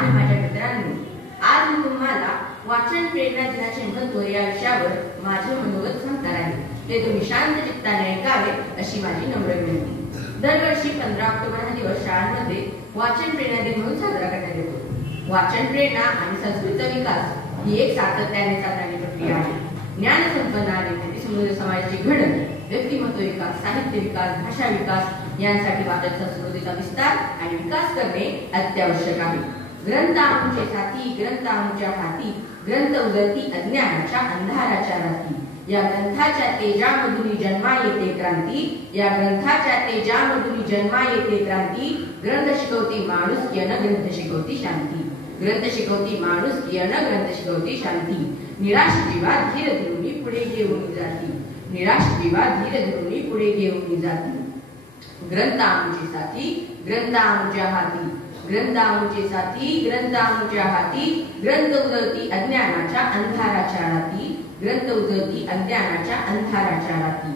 आणि माझ्या मित्रांनो, आज मी तुम्हाला वाचन प्रेरणा दिनाचे महत्त्व या विषयावर माझे मनोगत सांगणार आहे. ते तुम्ही शांत चित्ताने ऐकावे अशी माझी नम्र विनंती. दरवर्षी 15 ऑक्टोबर हा दिवस शाळांमध्ये वाचन प्रेरणा दिन म्हणून साजरा करण्यात येतो. वाचन प्रेरणा आणि संस्कृतीचा विकास ही एक सातत्याने चालणारी प्रक्रिया आहे. ज्ञान संपन्न आणि समृद्ध समाजाची घडण, व्यक्तिमत्व विकास, साहित्य विकास, भाषा विकास यांसाठी वाचन संस्कृतीचा विस्तार आणि विकास करणे अत्यावश्यक आहे. ग्रंथ आमचे साथी, ग्रंथ आमच्या हाती, ग्रंथ उगलती अज्ञानाच्या अंधाराच्या राती. या ग्रंथाच्या तेजामधून जन्मा येते क्रांती, या ग्रंथाच्या तेजामधून जन्मा येते क्रांती. ग्रंथ शिकवती माणूस की अन ग्रंथ शिकवती शांती. ग्रंथ शिकवती माणूस की अन ग्रंथ शिकवती शांती. निराश जीवा धीर धरुणी पुढे घेऊन जाती. निराश जीवा धीर धरुणी पुढे घेऊन जाती. ग्रंथ आमचे साथी, ग्रंथ आमच्या हाती, ग्रंथ आमचे साथी, ग्रंथ आमच्या हाती. ग्रंथ उजळती अज्ञानाच्या अंधाराच्या राती, ग्रंथ उजळती अज्ञानाच्या अंधाराच्या राती.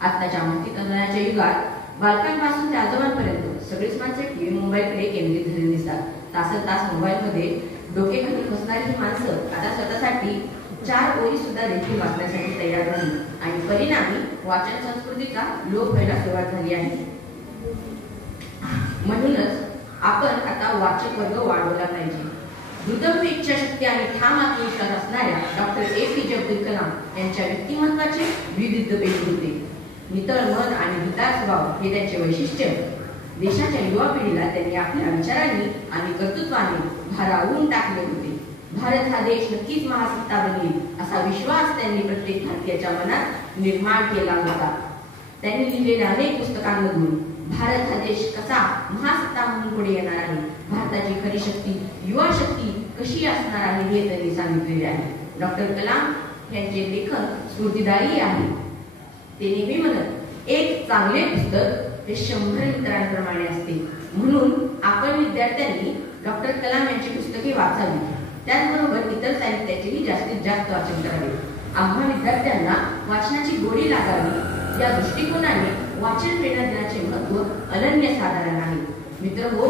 आताच्या माहिती तंत्रज्ञानाच्या युगात बालकांपासून ते आजोबांपर्यंत सगळीच माणसे टीव्ही मोबाईलकडे केंद्रित झालेली दिसतात. तासन मोबाईलमध्ये डोके घालून बसणारी ही माणसं आता स्वतःसाठी 4 ओळी सुद्धा देखील वाचण्यासाठी तयार नाही आणि परिणामी वाचन संस्कृतीचा लोप व्हायला सुरुवात झाली आहे. म्हणूनच आपण आता वाचक वर्ग वाढवला पाहिजे. दुर्दम्य इच्छाशक्ती आणि ठाम आत्मविश्वास असणाऱ्या डॉक्टर APJ अब्दुल कलाम यांच्या व्यक्तिमत्वाचे विविध पैलू होते. नितळ मन आणि भितार स्वभाव हे त्यांचे वैशिष्ट्य. देशाच्या युवा पिढीला त्यांनी आपल्या विचारांनी आणि कर्तृत्वाने भारावून टाकले होते. भारत हा देश नक्कीच महासत्ता बनेल असा विश्वास त्यांनी प्रत्येक भारतीयाच्या मनात निर्माण केला होता. त्यांनी लिहिलेल्या अनेक पुस्तकांमधून भारत हा देश कसा महासत्ता म्हणून पुढे येणार आहे, भारताची खरी शक्ती, युवा शक्ती कशी असणार आहे हे त्यांनी सांगितलेले आहे. डॉक्टर कलाम यांचे लेखन स्फूर्तिदायी आहे. ते नेहमी म्हणत, एक चांगले पुस्तक हे 100 मित्रांप्रमाणे असते. म्हणून आपण विद्यार्थ्यांनी डॉक्टर कलाम यांची पुस्तके वाचावी. त्याचबरोबर इतर साहित्याचेही जास्तीत जास्त वाचन करावे. आम्हा विद्यार्थ्यांना वाचनाची गोडी लागावी या दृष्टिकोनाने वाचन प्रेरणा दिनाचे महत्त्व अनन्यसाधारण आहे. मित्रहो,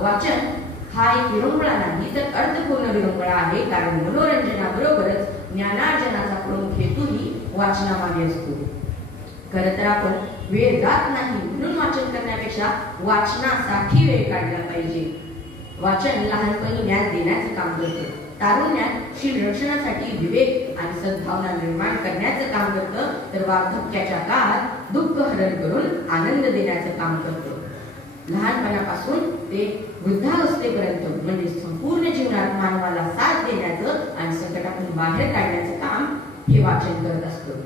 वाचन हा एक विरंगुळा नाही तर अर्थपूर्ण विरंगुळा आहे. कारण मनोरंजनाबरोबरच ज्ञानार्जनाचा प्रमुख हेतूही वाचनामागे असतो. खरं तर आपण वेळ जात नाही म्हणून वाचन करण्यापेक्षा वाचनासाठी वेळ काढला पाहिजे. वाचन लहानपणी ज्ञान देण्याचं काम करतं. तारुण्यात शील रक्षणासाठी विवेक आणि सद्भावना निर्माण करण्याचं काम करतं. तर वार्धक्याच्या काळात दुःख हरण करून आनंद देण्याचं काम करतं. लहानपणापासून ते वृद्धावस्थेपर्यंत म्हणजे संपूर्ण जीवनात मानवाला साथ देण्याचं आणि संकटातून बाहेर काढण्याचं काम हे वाचन करत असतं.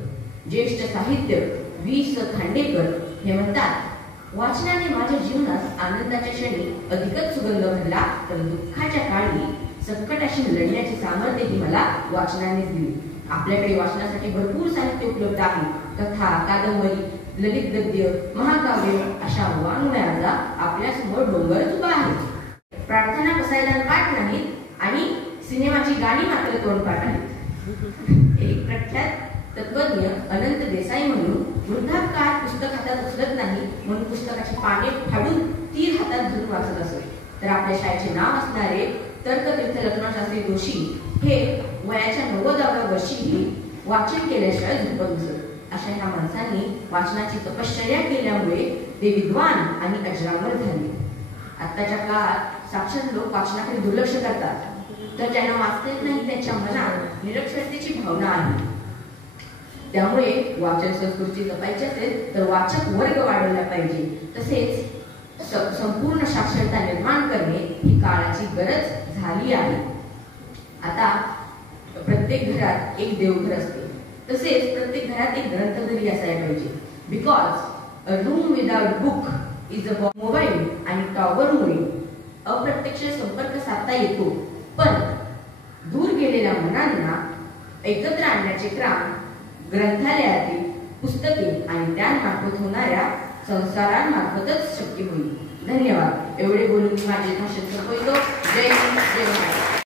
ज्येष्ठ साहित्य वि.स. खांडेकर हे म्हणतात, वाचनाने माझ्या जीवनात आनंदाच्या क्षणी अधिकच सुगंध भरला तर दुःखाच्या काळी संकटाशी लढण्याची सामर्थ्यही मला वाचनानेच दिली. आपल्याकडे वाचनासाठी भरपूर साहित्य उपलब्ध आहे. कथा, कादंबरी, ललित गद्य, महाकाव्य अशा वाङ्मयाचा आपल्या समोर डोंगरच उभा आहे. प्रार्थना बसायला पाठ नाही आणि सिनेमाची गाणी मात्र तोंडपाठ आहेत. एक प्रख्यात तत्वज्ञ अनंत देसाई म्हणून वृद्धापकाळात पुस्तक हातात उचलत नाही म्हणून पुस्तकाची पाने फाडून तीर हातात धरून वाचत असत. तर आपल्या शाळेचे नाव असणारे तर्कतीर्थ लक्ष्मणशास्त्री जोशी हे वयाच्या 90व्या वर्षीही वाचन केल्याशिवाय झोपत नसत. अशा ह्या माणसांनी वाचनाची तपश्चर्या केल्यामुळे ते विद्वान आणि अजरामर झाले. आताच्या काळात साक्षर लोक वाचनाकडे दुर्लक्ष करतात. तर ज्यांना वाचता येत नाही त्यांच्या मनात निरक्षरतेची भावना आहे. त्यामुळे वाचन संस्कृती जपायची असेल तर वाचक वर्ग वाढवला पाहिजे. तसेच संपूर्ण साक्षरता निर्माण करणे ही काळाची गरज झाली आहे. आता प्रत्येक घरात एक देवघर असते. तसेच प्रत्येक घरात एक ग्रंथघरी असायला पाहिजे. Because a room without book is a mobile आणि टॉवरमुळे अप्रत्यक्ष संपर्क साधता येतो. पण दूर गेलेल्या मनांना एकत्र आणण्याचे काम ग्रंथालयातील पुस्तके आणि त्यांमार्फत होणाऱ्या संसारांमार्फतच शक्य होईल. धन्यवाद. एवढे बोलून माझे भाषण संपवतो. जय हिंद, जय महाराष्ट्र.